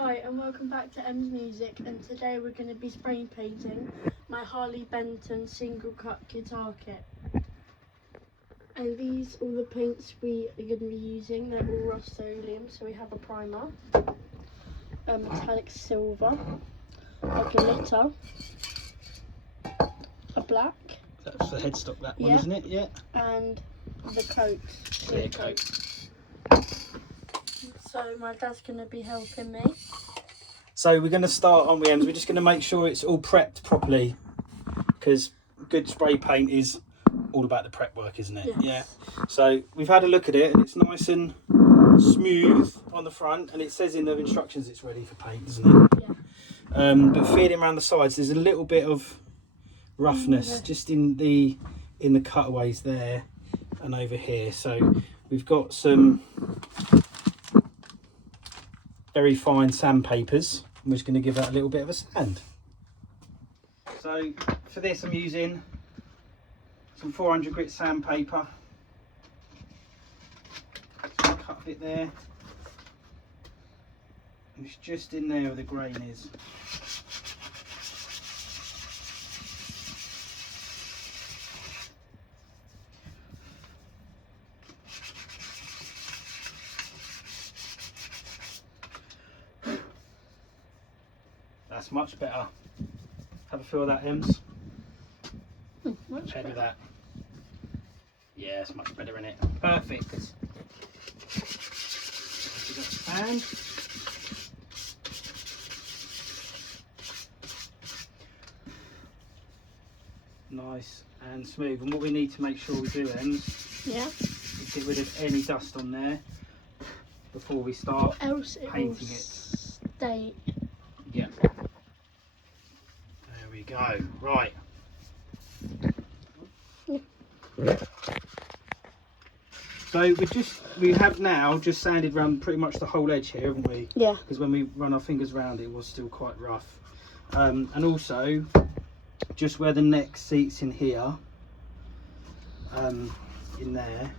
Hi and welcome back to M's Music, and today we're going to be spray painting my Harley Benton single cut guitar kit. And these all the paints we are going to be using. They're all Rustoleum. So we have a primer, metallic silver, a glitter, a black. That's the headstock, that one, isn't it? Yeah. And the coat. Clear coat. So my dad's going to be helping me. So we're going to start on Ems. We're just going to make sure it's all prepped properly, because good spray paint is all about the prep work, isn't it? Yes. Yeah. So we've had a look at it and it's nice and smooth on the front, and it says in the instructions it's ready for paint, doesn't it? Yeah. But feeling around the sides, there's a little bit of roughness just in the cutaways there and over here. So we've got some very fine sandpapers. I'm just going to give that a little bit of a sand. So for this I'm using some 400 grit sandpaper. Cut a bit there. And it's just in there where the grain is. That's much better. Have a feel of that, Ems. Much Head better. of that. Yeah, it's much better in it. Perfect. And nice and smooth. And what we need to make sure we do, Ems, is get rid of any dust on there before we start Else it painting will it. stay. Yeah. There we go. Right. So we have now just sanded around pretty much the whole edge here, haven't we? Yeah. Because when we run our fingers around it was still quite rough. And also just where the neck seats in here, in there,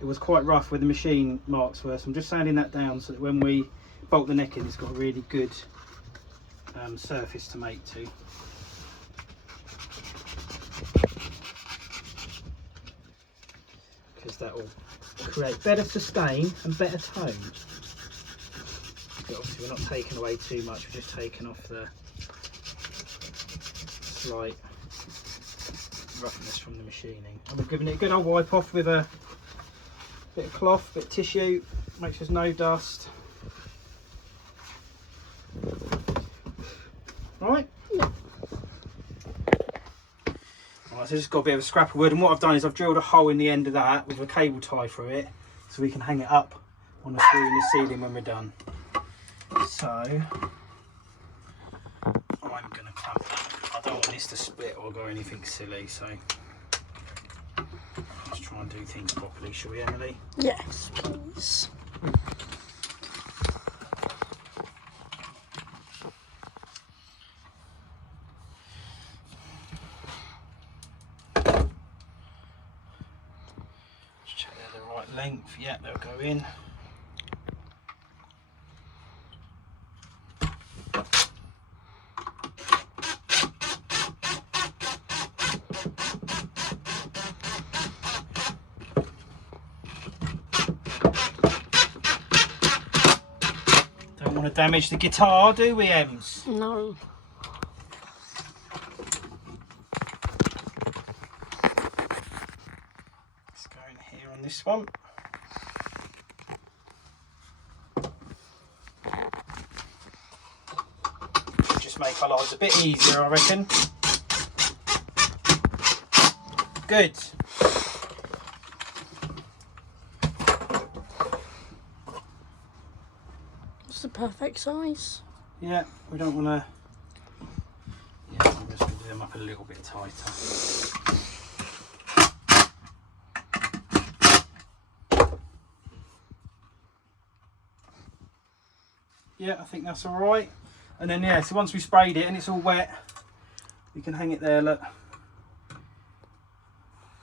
it was quite rough where the machine marks were. So I'm just sanding that down so that when we bolt the neck in, it's got a really good surface to make to. Because that will create better sustain and better tone. But obviously we're not taking away too much, we're just taking off the slight roughness from the machining. And we're giving it a good old wipe off with a bit of cloth, bit of tissue, make sure there's no dust. Right? Yeah. Alright, so just got a bit of a scrap of wood, and what I've done is I've drilled a hole in the end of that with a cable tie through it so we can hang it up on the screw in the ceiling when we're done. So I'm going to clamp that. I don't want this to split or go anything silly, so let's try and do things properly, shall we, Emily? Yes, please. Check they're the right length. Yeah, they'll go in. Don't want to damage the guitar, do we, Ems? No. Let's go in here on this one. Just make our lives a bit easier, I reckon. Good. It's the perfect size. Yeah, we don't want to. Yeah, I'm just going to do them up a little bit tighter. Yeah, I think that's all right. And then yeah, so once we sprayed it and it's all wet, we can hang it there, look.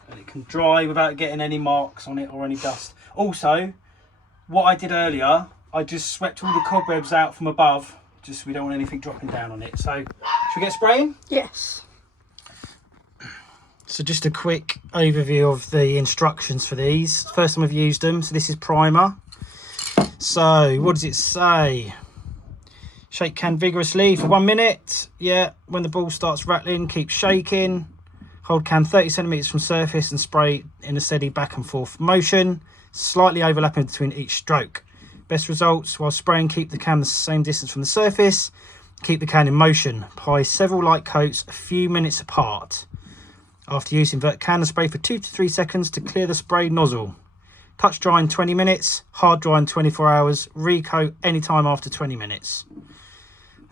And it can dry without getting any marks on it or any dust. Also, what I did earlier I just swept all the cobwebs out from above, just so we don't want anything dropping down on it. So, should we get spraying? Yes. So just a quick overview of the instructions for these. First time I've used them, so this is primer. So, what does it say? Shake can vigorously for 1 minute. Yeah, when the ball starts rattling, keep shaking. Hold can 30 centimeters from surface and spray in a steady back and forth motion, slightly overlapping between each stroke. Best results while spraying, keep the can the same distance from the surface. Keep the can in motion. Apply several light coats a few minutes apart. After use, invert can and spray for 2 to 3 seconds to clear the spray nozzle. Touch dry in 20 minutes, hard dry in 24 hours, recoat anytime after 20 minutes.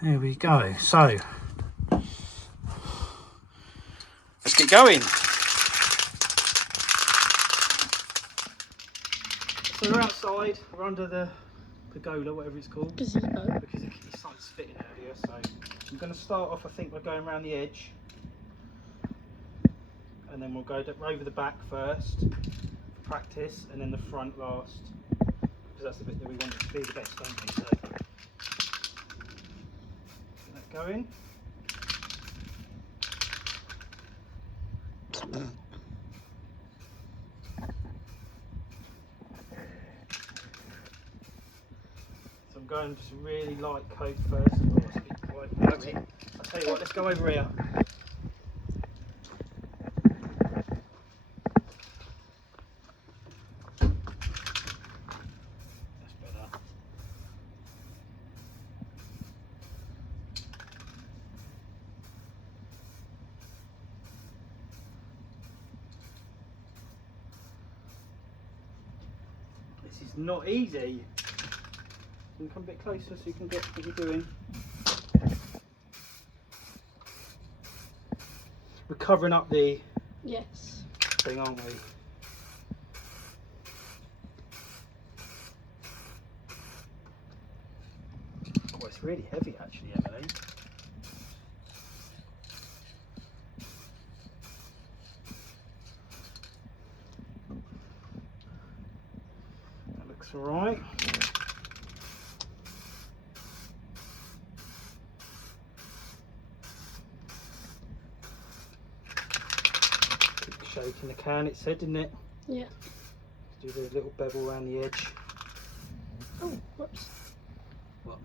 There we go. So, let's get going. So we're outside, we're under the pergola, whatever it's called. Gazebo. Because it starts fitting earlier, so I'm going to start off, I think, by going around the edge. And then we'll go over the back first for practice, and then the front last, because that's the bit that we want it to be the best, don't we? So get that going. So I'm going just a really light coat first. Oh, it's a bit quite heavy. I'll tell you what, let's go over here. It's not easy. You can come a bit closer so you can get what you're doing. We're covering up the thing, aren't we? Oh, it's really heavy actually, Emily. That looks alright. Shaking the can, it said, didn't it? Yeah. Do the little bevel around the edge. Oh, whoops. What?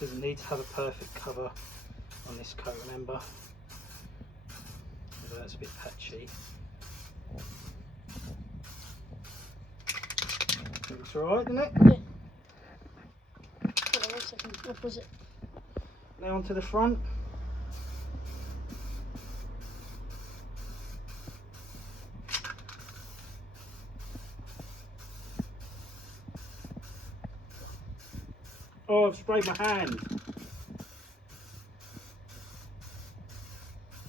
Doesn't need to have a perfect cover on this coat, remember? So that's a bit patchy. Looks alright, doesn't it? Yeah. Hold on 1 second. What was it? Now onto the front. Oh, I've sprayed my hand.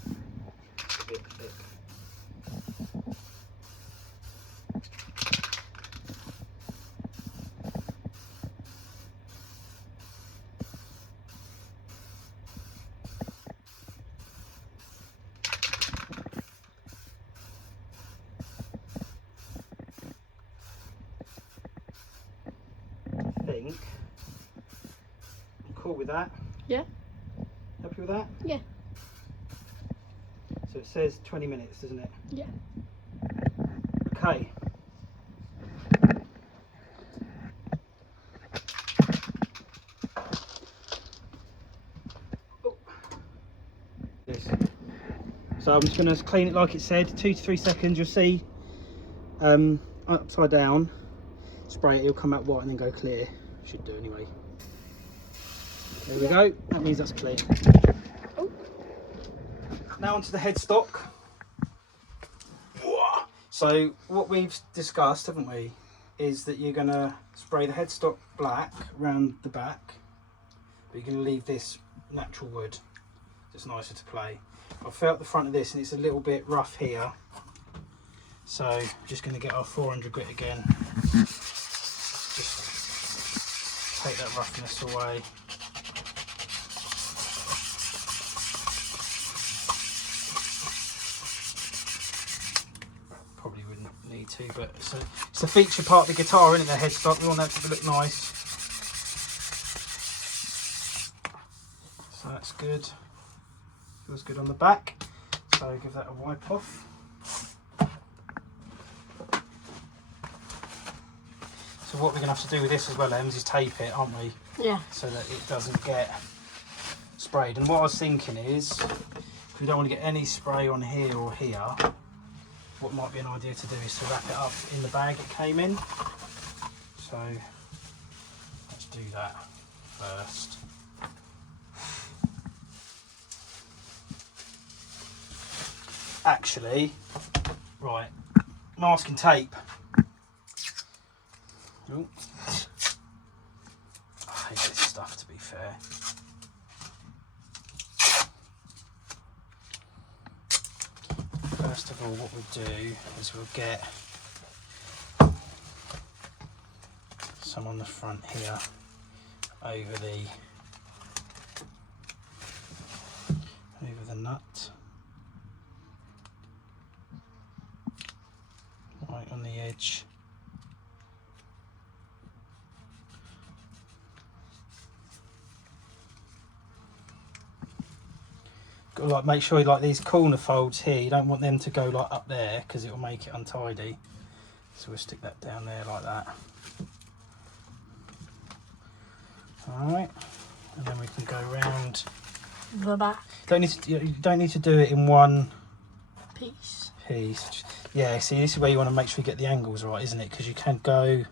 A bit thick. I think I'm cool with that. Yeah. Happy with that? Yeah. So it says 20 minutes, doesn't it? Yeah. Okay. Oh. This. So I'm just going to clean it like it said, 2 to 3 seconds. You'll see upside down, spray it, it'll come out white and then go clear. Should do anyway. There we go, that means that's clear. Oh. Now onto the headstock. So what we've discussed, haven't we, is that you're going to spray the headstock black around the back, but you're going to leave this natural wood. It's nicer to play. I felt the front of this and it's a little bit rough here, So just going to get our 400 grit again. Just take that roughness away. Probably wouldn't need to, but it's a feature part of the guitar, isn't it, the headstock? We want that to look nice. So that's good. Feels good on the back. So give that a wipe off. So what we're going to have to do with this as well, Ems, is tape it, aren't we? Yeah. So that it doesn't get sprayed. And what I was thinking is, if we don't want to get any spray on here or here, what might be an idea to do is to wrap it up in the bag it came in. So let's do that first. Actually, right, masking tape. Ooh. I hate this stuff, to be fair. First of all, what we'll do is we'll get some on the front here over the nut, right on the edge. Got to like make sure like these corner folds here, you don't want them to go like up there because it will make it untidy. So we'll stick that down there like that. Alright, and then we can go round The back you don't need to do it in one piece. Yeah, see, this is where you want to make sure you get the angles right, isn't it? Because you can go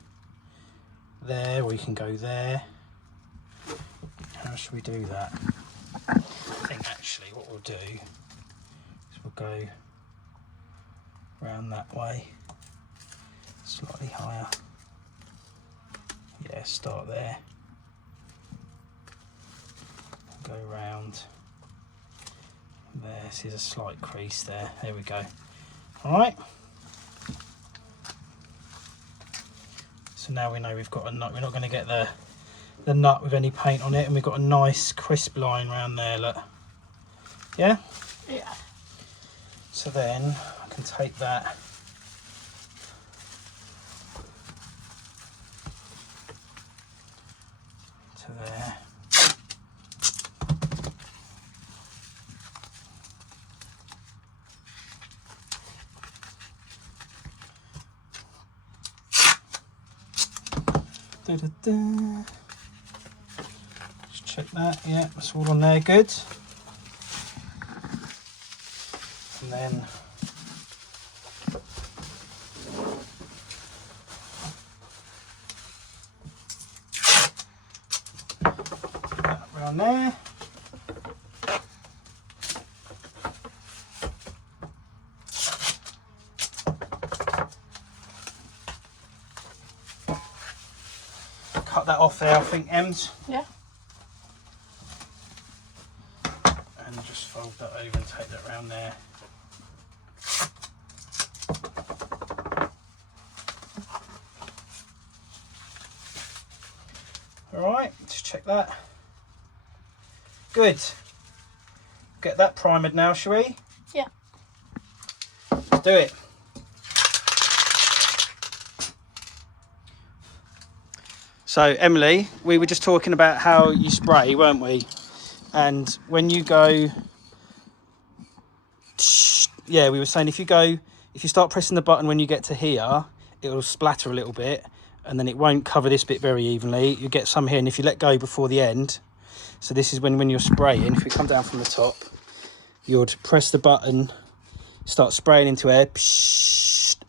there or you can go there. How should we do that? I think actually what we'll do is we'll go round that way, slightly higher. Yeah, start there. Go round there. See, there's a slight crease there. There we go. All right. So now we know we've got a nut. We're not going to get the nut with any paint on it, and we've got a nice crisp line around there. Look. Yeah. Yeah. So then I can take that. To there. Da, da, da. Just check that, yeah, that's all on there, good. And then put that around there. Cut that off there, I think, Ems. Yeah. And just fold that over and take that round there. Alright, just check that. Good. Get that primered now, shall we? Yeah. Let's do it. So Emily, we were just talking about how you spray, weren't we? And when you go, yeah, we were saying if you start pressing the button when you get to here, it will splatter a little bit, and then it won't cover this bit very evenly. You get some here, and if you let go before the end, so this is when you're spraying, if we come down from the top, you'd press the button, start spraying into air,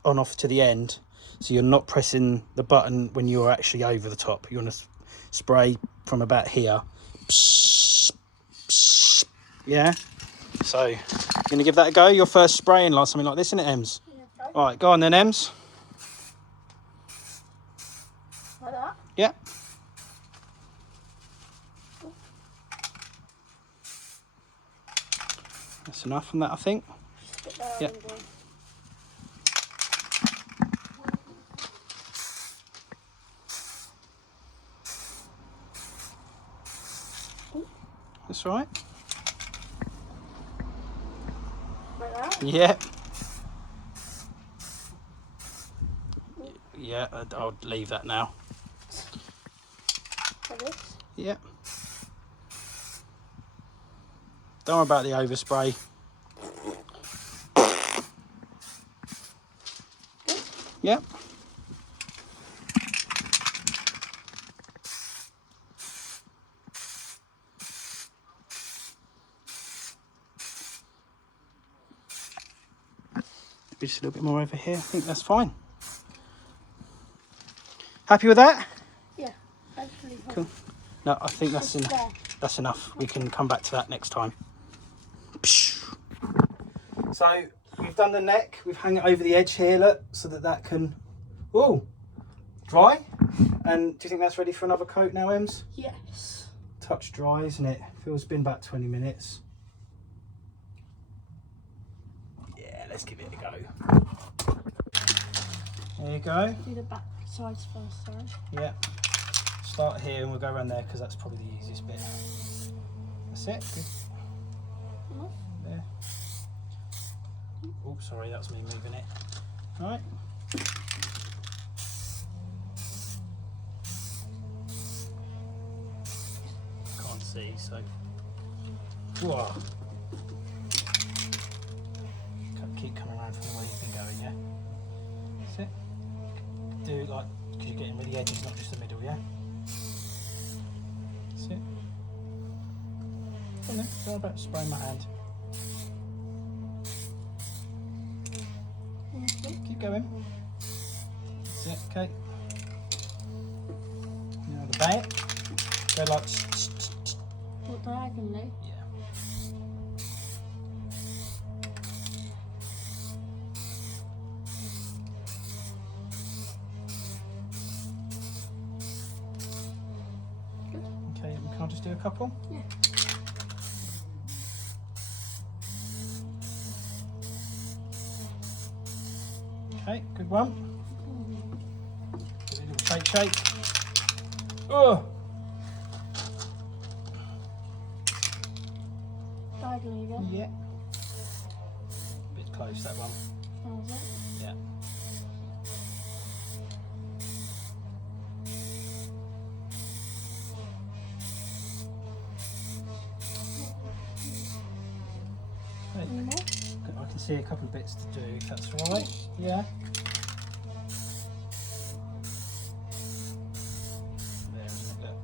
on off to the end. So you're not pressing the button when you're actually over the top. You want to spray from about here. Yeah? So, you're going to give that a go? Your first spraying like something like this, isn't it, Ems? Yeah, okay. All right, go on then, Ems. Like that? Yeah. That's enough on that, I think. Stick that Yeah. on there. That's right. Like that? Yeah. Yeah, I'll leave that now. Like this? Yeah. Don't worry about the overspray. Yeah. Just a little bit more over here. I think that's fine. Happy with that? Yeah, actually. Cool. No, I think that's Just enough. there. That's enough. We can come back to that next time. So we've done the neck. We've hung it over the edge here, look, so that can, dry. And do you think that's ready for another coat now, Ems? Yes. Touch dry, isn't it? Feels been about 20 minutes. Yeah, let's give it a go. There you go. Do the back sides first, sorry. Yeah. Start here and we'll go around there because that's probably the easiest bit. That's it. Good. Enough? There. Oh, sorry, that was me moving it. All right. Can't see, so. Whoa. Keep coming around from the way you've been going, yeah? That's it. Do it like, because you're getting rid of the edges, not just the middle, yeah? That's it. Come on then, sorry about spraying my hand. Keep going. That's it, okay. Now the back. Go like. What, diagonally? Yeah. Good. Okay, can I just do a couple? Yeah. Okay, good one. Give it a little shake. Oh! Diagonally again? Yeah. Bit close, that one. That was it? Yeah. Hey, Any more? I can see a couple of bits to do, if that's all right. Yeah. There, isn't it? Look.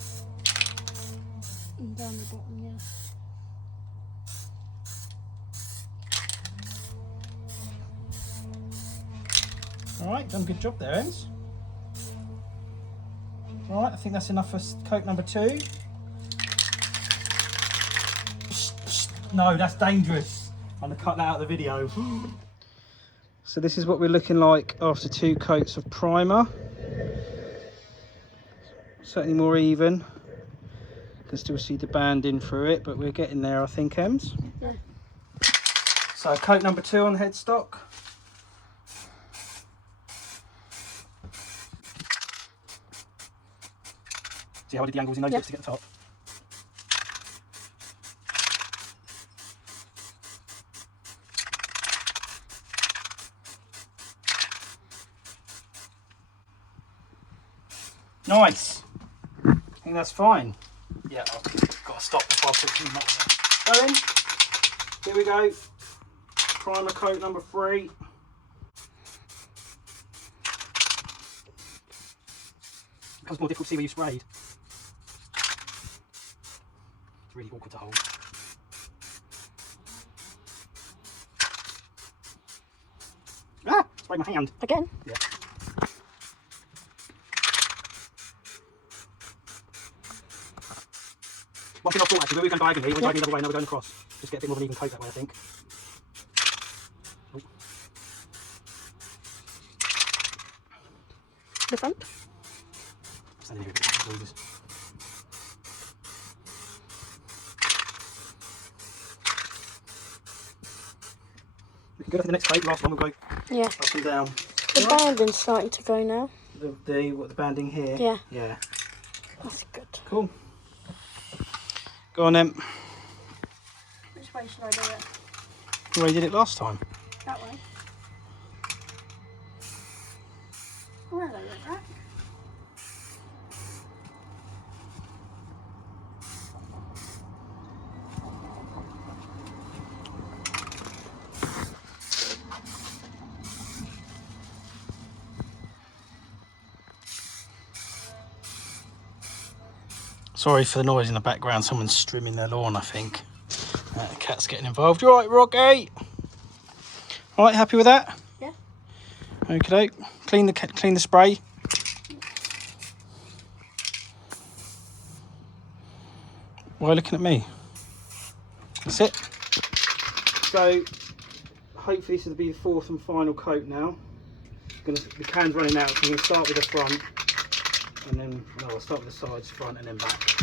And down the bottom, yeah. All right, done a good job there, Ems. All right, I think that's enough for coat number 2. No, that's dangerous. I'm gonna cut that out of the video. So this is what we're looking like after 2 coats of primer. Certainly more even. Can still see the banding through it, but we're getting there, I think, Ems. Yeah. So coat number 2 on headstock. See how I did the angles in those bits to get the top? Nice. I think that's fine. Yeah, I've got to stop before I put too much in. So then, here we go. Primer coat number 3. It becomes more difficult to see where you've sprayed. It's really awkward to hold. Ah! Sprayed my hand. Again? Yeah. One thing I thought actually, we were going diagonally, we're diagonally the other way, now we're going across. Just get a bit more of an even coat that way, I think. Oh. The front? Standing here a bit noises. We can go to the next coat, last one we'll go Yeah. up and down. The banding's starting to go now. The banding here? Yeah. Yeah. That's good. Cool. Go on then. way should I do it? The way you did it last time. That way. Well, I like that. Sorry for the noise in the background. Someone's trimming their lawn, I think. The cat's getting involved. You all right, Rocky? All right, happy with that? Yeah. Okay. Clean the spray. Why are you looking at me? That's it. So, hopefully this will be the fourth and final coat now. The can's running out, so I'm going to start with the front, and then I'll start with the sides, front, and then back.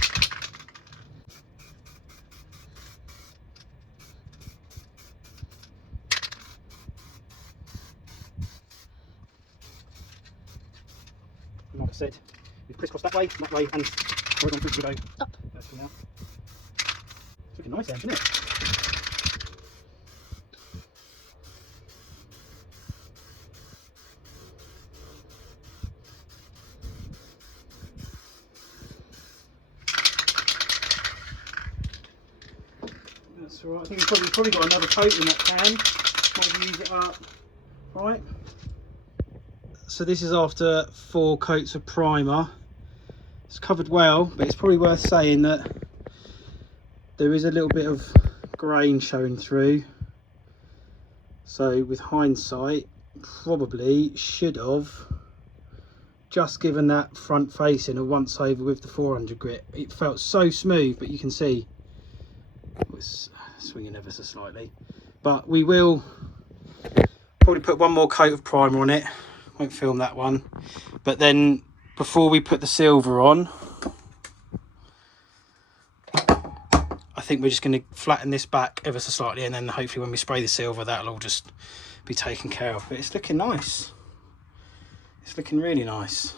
And like I said, we crisscross that way, and horizontal to go Up. vertical now. It's looking nice, isn't it? That's all right. I think we've probably got another coat in that can. Might use it up. Right. So this is after 4 coats of primer. It's covered well, but it's probably worth saying that there is a little bit of grain showing through. So with hindsight, probably should have just given that front facing a once over with the 400 grit. It felt so smooth, but you can see it's swinging ever so slightly. But we will probably put one more coat of primer on it. Won't film that one. But then before we put the silver on, I think we're just going to flatten this back ever so slightly, and then hopefully when we spray the silver, that'll all just be taken care of. But it's looking nice. It's looking really nice.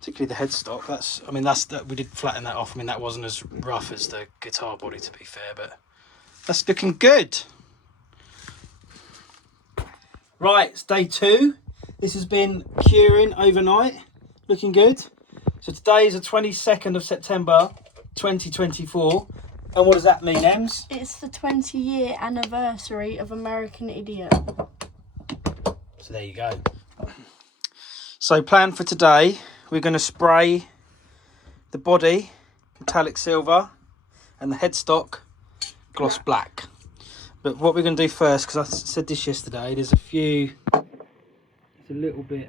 Particularly the headstock. That we did flatten that off. I mean, that wasn't as rough as the guitar body, to be fair, but that's looking good. Right, it's day 2. This has been curing overnight. Looking good. So today is the 22nd of September 2024. And what does that mean, Ems? It's the 20-year anniversary of American Idiot. So there you go. So plan for today, we're going to spray the body metallic silver and the headstock gloss black. But what we're going to do first, because I said this yesterday, there's a little bit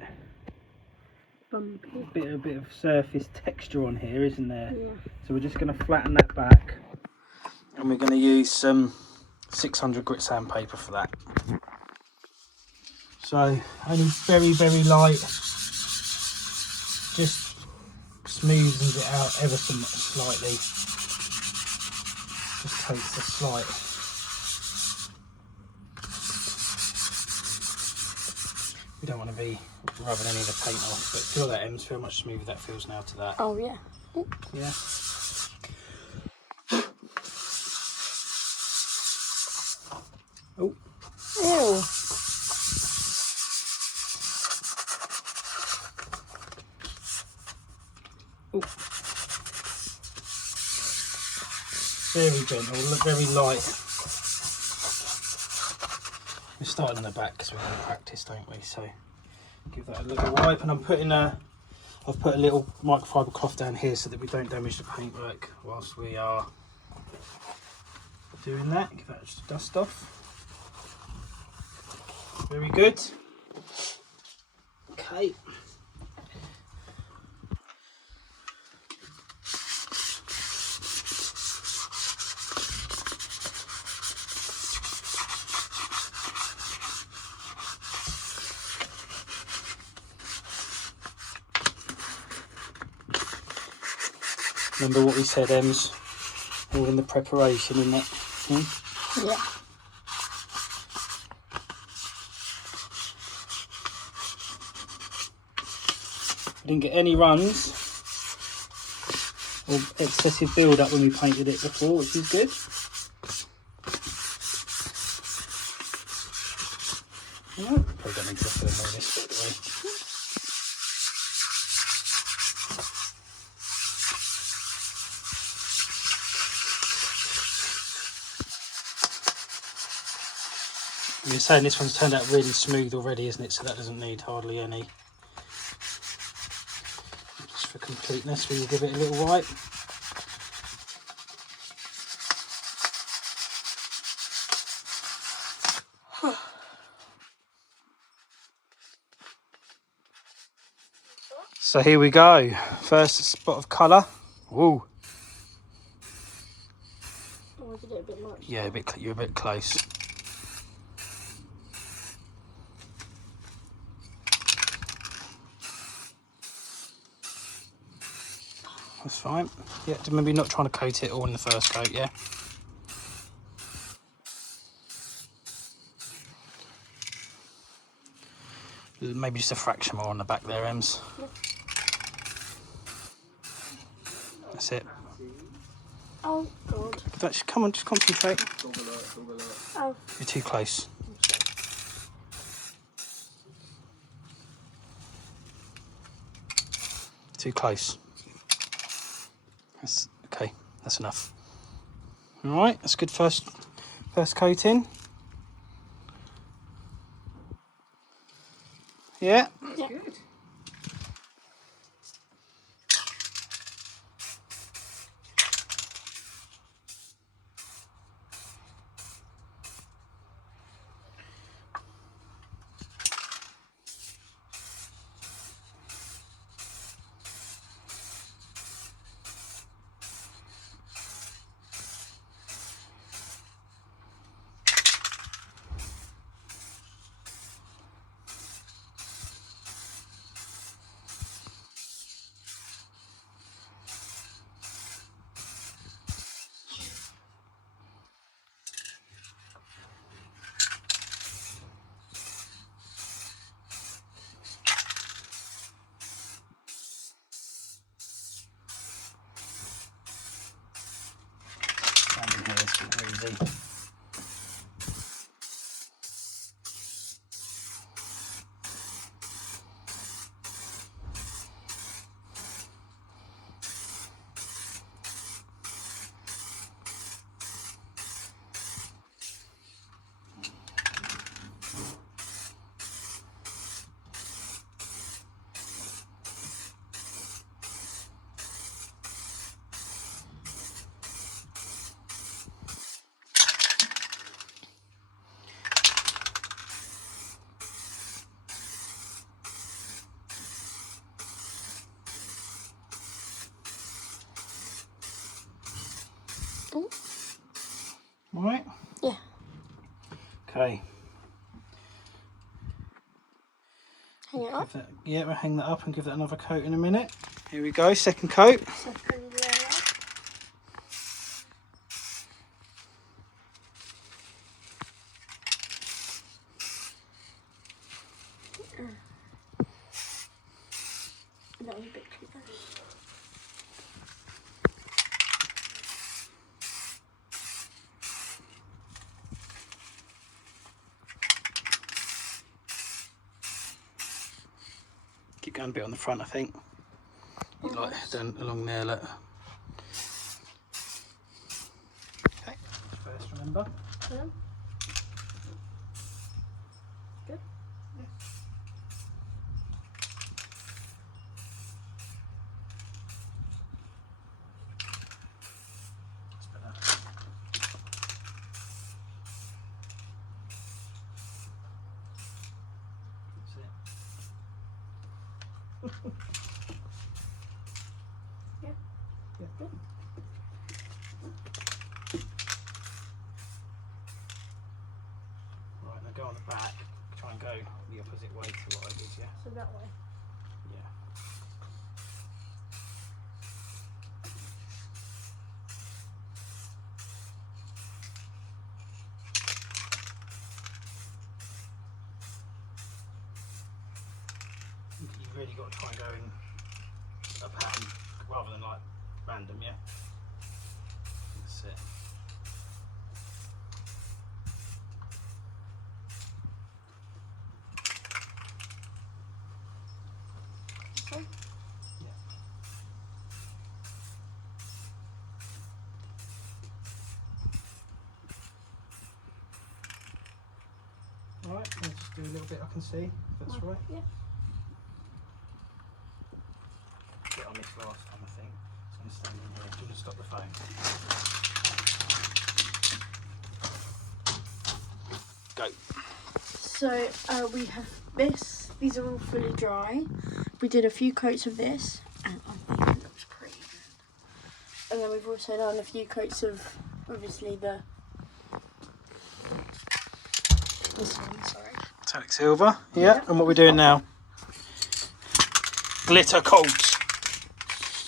Bumpy. a bit of surface texture on here, isn't there? Yeah. So we're just going to flatten that back, and we're going to use some 600 grit sandpaper for that. So only very, very light, just smoothens it out ever so slightly. Just takes a slight. We don't want to be rubbing any of the paint off, but feel that, Ems, feel how much smoother that feels now to that. Oh yeah. Yeah. Oh. Ew. Oh. Very gentle, look very light. We started in the back because we're going to practice, don't we? So give that a little wipe, and I've put a little microfiber cloth down here so that we don't damage the paintwork whilst we are doing that. Give that just a dust off. Very good. Okay. Remember what we said, Ems? All in the preparation, isn't it? Hmm? Yeah. We didn't get any runs or excessive build up when we painted it before, which is good. been saying, this one's turned out really smooth already, isn't it? So that doesn't need hardly any. Just for completeness, we'll give it a little wipe. So here we go. First spot of colour. Ooh. Oh, I did it a bit much. Yeah, you're a bit close. That's fine. Yeah, maybe not trying to coat it all in the first coat, yeah. Maybe just a fraction more on the back there, Ems. Yeah. That's it. Oh, God. Come on, just concentrate. Oh. You're too close. Too close. That's okay. That's enough. All right, that's good first coating. Yeah. Yeah. Good. Down in here, it's a bit greasy. Oh. All right. Yeah. Okay. Hang it up. Yeah, we'll hang that up and give that another coat in a minute. Here we go, second coat. Second layer. That was a bit too close. Keep going a bit on the front, I think. You like down along there, look. Okay. First, remember. Yeah. Good. That's better. That's it. Yeah. Yeah. Good. Right, now go on the back. Try and go the opposite way to what I did, yeah? So that way. Yeah. You've really got to try and go in a pattern rather than like random, yeah? That's it. Okay. Yeah. Alright, I'll just do a little bit I can see, if that's right. Yeah. Get on this last time, I think. So I'm standing here. Do you want to stop the phone? Go. So we have this. These are all fully dry. We did a few coats of this, and I think it looks pretty good. And then we've also done a few coats of, obviously, this one, sorry. Metallic silver. Yeah. And what we're doing now? Glitter coat.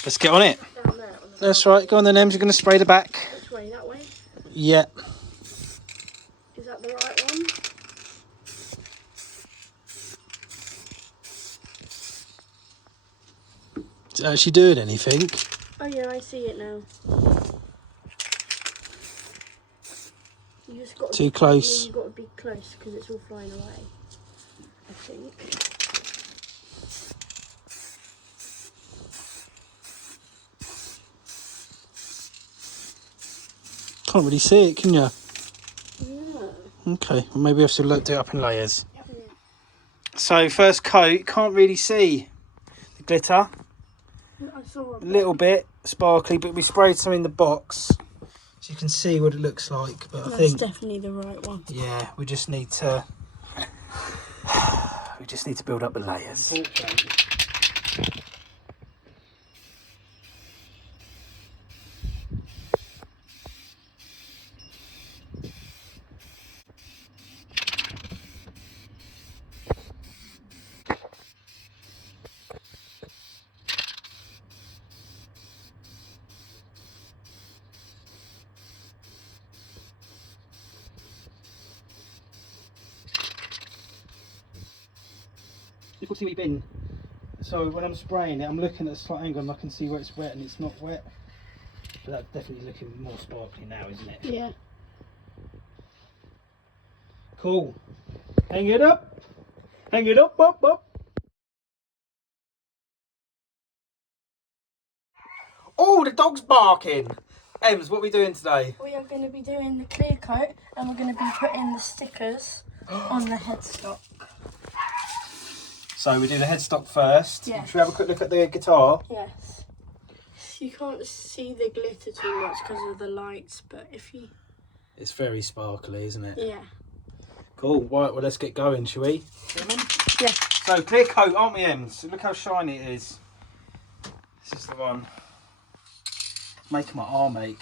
Let's get on it. Down there. That's right. Go on then, Ems. You're going to spray the back. Which way? That way? Yeah. Is that the right one? Is it actually doing anything? Oh yeah, I see it now. You just got Too close. You've got to be close because it's all flying away, I think. Can't really see it, can you? Yeah. Okay, well maybe we have to do it up in layers. Yeah. So first coat, can't really see the glitter. I saw A little bit sparkly, but we sprayed some in the box so you can see what it looks like. But I think that's definitely the right one. yeah, we just need to build up the layers. Difficult to see where you've been. So when I'm spraying it, I'm looking at a slight angle and I can see where it's wet and it's not wet. But that's definitely looking more sparkly now, isn't it? Yeah. Cool. Hang it up. Hang it up, up, up. Oh, the dog's barking. Ems, what are we doing today? We are going to be doing the clear coat and we're going to be putting the stickers on the headstock. So we do the headstock first. Yes. Should we have a quick look at the guitar? Yes. You can't see the glitter too much because of the lights, but if you... It's very sparkly, isn't it? Yeah. Cool. Right, well, let's get going, shall we? Yeah. So, clear coat, aren't we, Ems? Look how shiny it is. This is the one. Making my arm ache.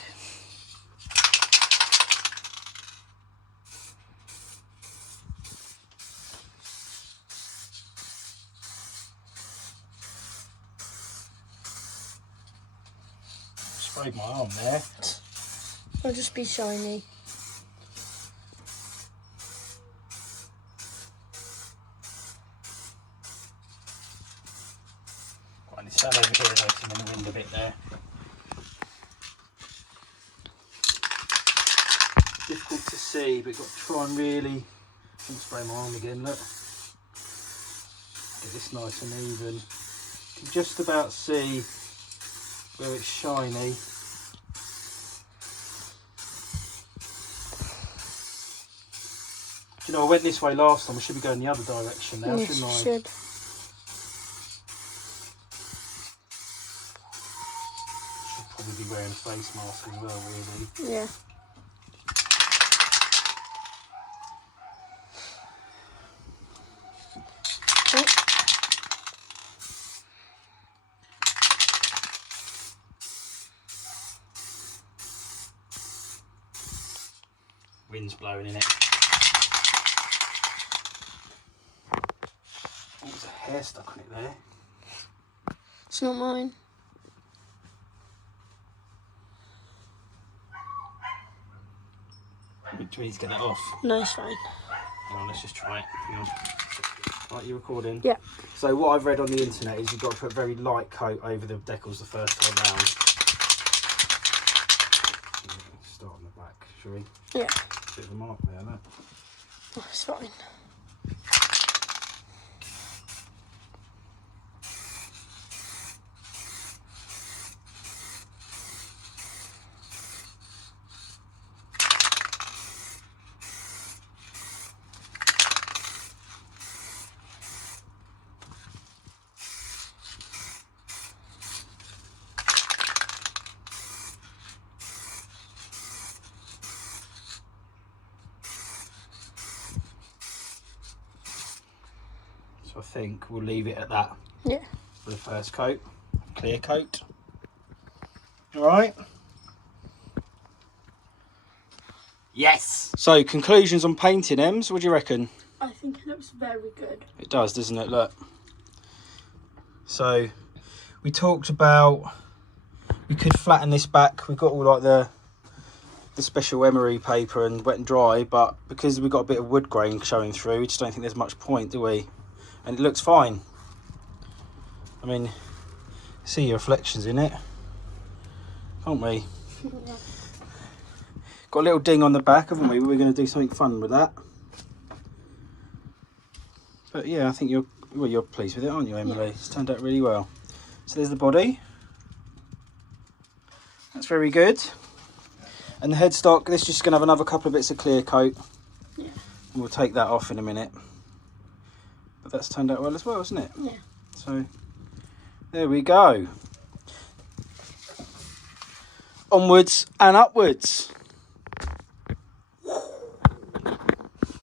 Sprayed my arm there. It'll just be shiny. Right, and it's fell over here, though, in the wind a bit there. Difficult to see, but you've got to try and really... I'll spray my arm again, look. Get this nice and even. You can just about see where it's shiny. Do you know, I went this way last time, I should be going the other direction now, Yes, shouldn't I? should. Should probably be wearing a face mask as well, really. Yeah. Wind's blowing in it. Oh, there's a hair stuck on it there. It's not mine. Do we need to get that off? No, it's fine. Hang on, let's just try it. Hang on. Right, you recording? Yeah. So what I've read on the internet is you've got to put a very light coat over the decals the first time round. Start on the back, shall we? Yeah. Bit of a mark there, look. Oh, it's fine. So I think we'll leave it at that. Yeah. For the first coat, clear coat. All right. Yes. So conclusions on painting, Ems. What do you reckon? I think it looks very good. It does, doesn't it? Look. So we talked about we could flatten this back. We've got all like the special emery paper and wet and dry, but because we've got a bit of wood grain showing through, we just don't think there's much point, do we? And it looks fine. I mean, see your reflections in it, can't we? Yeah. Got a little ding on the back, haven't we? We're going to do something fun with that. But yeah, I think you're pleased with it, aren't you, Emily? Yeah. It's turned out really well. So there's the body. That's very good. And the headstock, this is just going to have another couple of bits of clear coat. Yeah. And we'll take that off in a minute. But that's turned out well as well, isn't it? Yeah. So there we go. Onwards and upwards.